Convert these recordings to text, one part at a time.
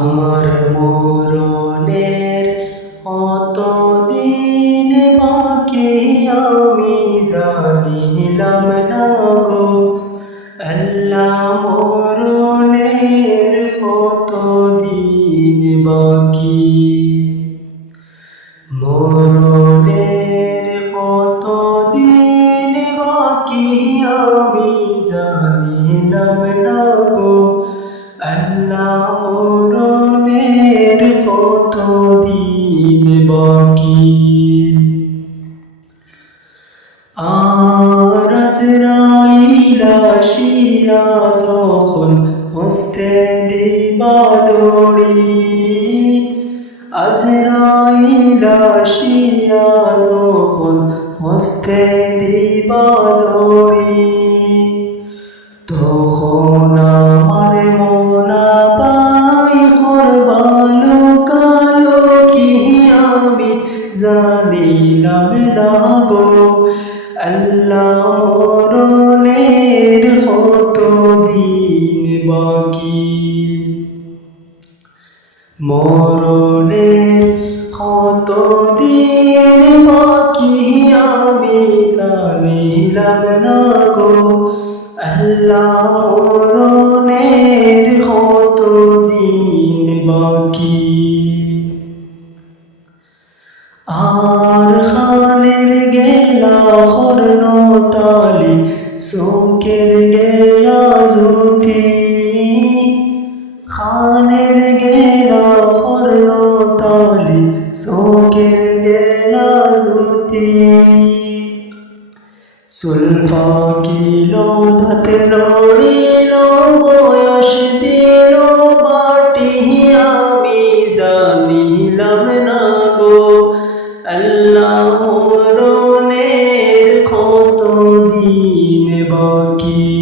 আমার মরণের কতদিন বাকি আমি জানিলাম না গো আল্লাহ। মরণের কতদিন বাকি, মরণের কতদিন বাকি আমি জানিলাম না গো আল্লাহ। মরণের কতদিন বাকি, আর আজরাইল আসিয়া যখন হস্তে দিবা দড়ি, আজরাইল আসিয়া যখন হস্তে দিবা দড়ি, তখন আমার মনা পাই করবালো কালো কি আমি জানিলাম না গো আল্লাহ। মরণের কতদিন বাকি, মরণের কতদিন বাকি আমি জানিলাম না গো আল্লাহ। মরণের কতদিন বাকি, আর খানের গেলা হর্ণ তালি শোকের গেলা জ্যোতি, খানের গেলা হর্ণ তালি শোকের গেলা জ্যোতি, সুলফা কিলো ধাতে লড়িল বয়স দিল বাটি আমি জানিলাম না গো আল্লাহ। মরণের কতদিন বাকি,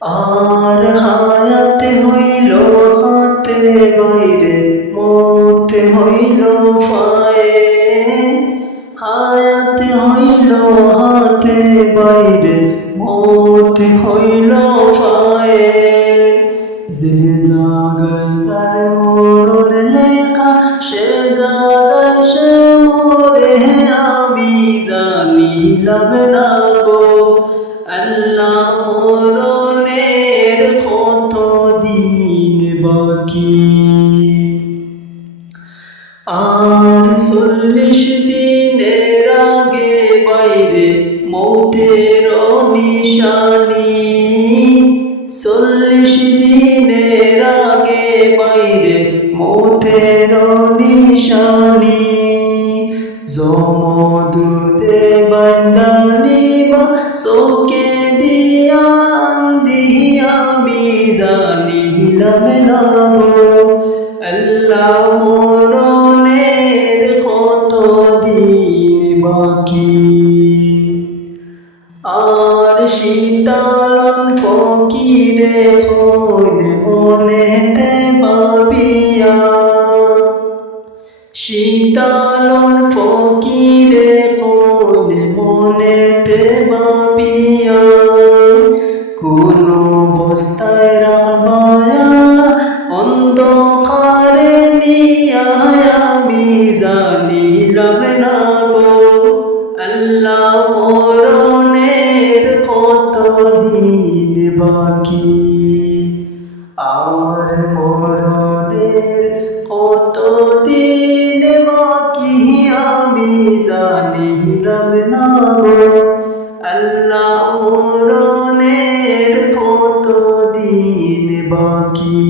আর হায়াতে হইল হাতে বাইরে মত হইল ফায়ে, হায়াতে হইল হাতে বাইরে মত হইল ফায়ে, যে জাগায় যার মরণ লেখা সে জাগায় সে মরে আমি জানিলাম না গো আল্লাহ। মরণের কতদিন বাকি, আর 40 দিনের আগে বাইরে মৌতের নিশানি, 40 দিনের আগে বাইরে মৌতের নিশানি, জমদূতে বান্দানি বা শোকে দিয়া দিয়া আমি জানিলাম না গো আল্লাহ। মরণের কতদিন বাকি, আর শীতলন ফকিরে হইল মনেতে ভাবিয়া, শীতলন ফকিরে হইল মনেতে ভাবিয়া, কোন অবস্থায় রাখবায়া অন্ধকারে নিয়া আমি জানিলাম না গো আল্লাহ। মরণের কতদিন বাকি, আমার মরণের কতদিন বাকি আমি জানিলাম না গো আল্লাহ। মরণের কতদিন বাকি।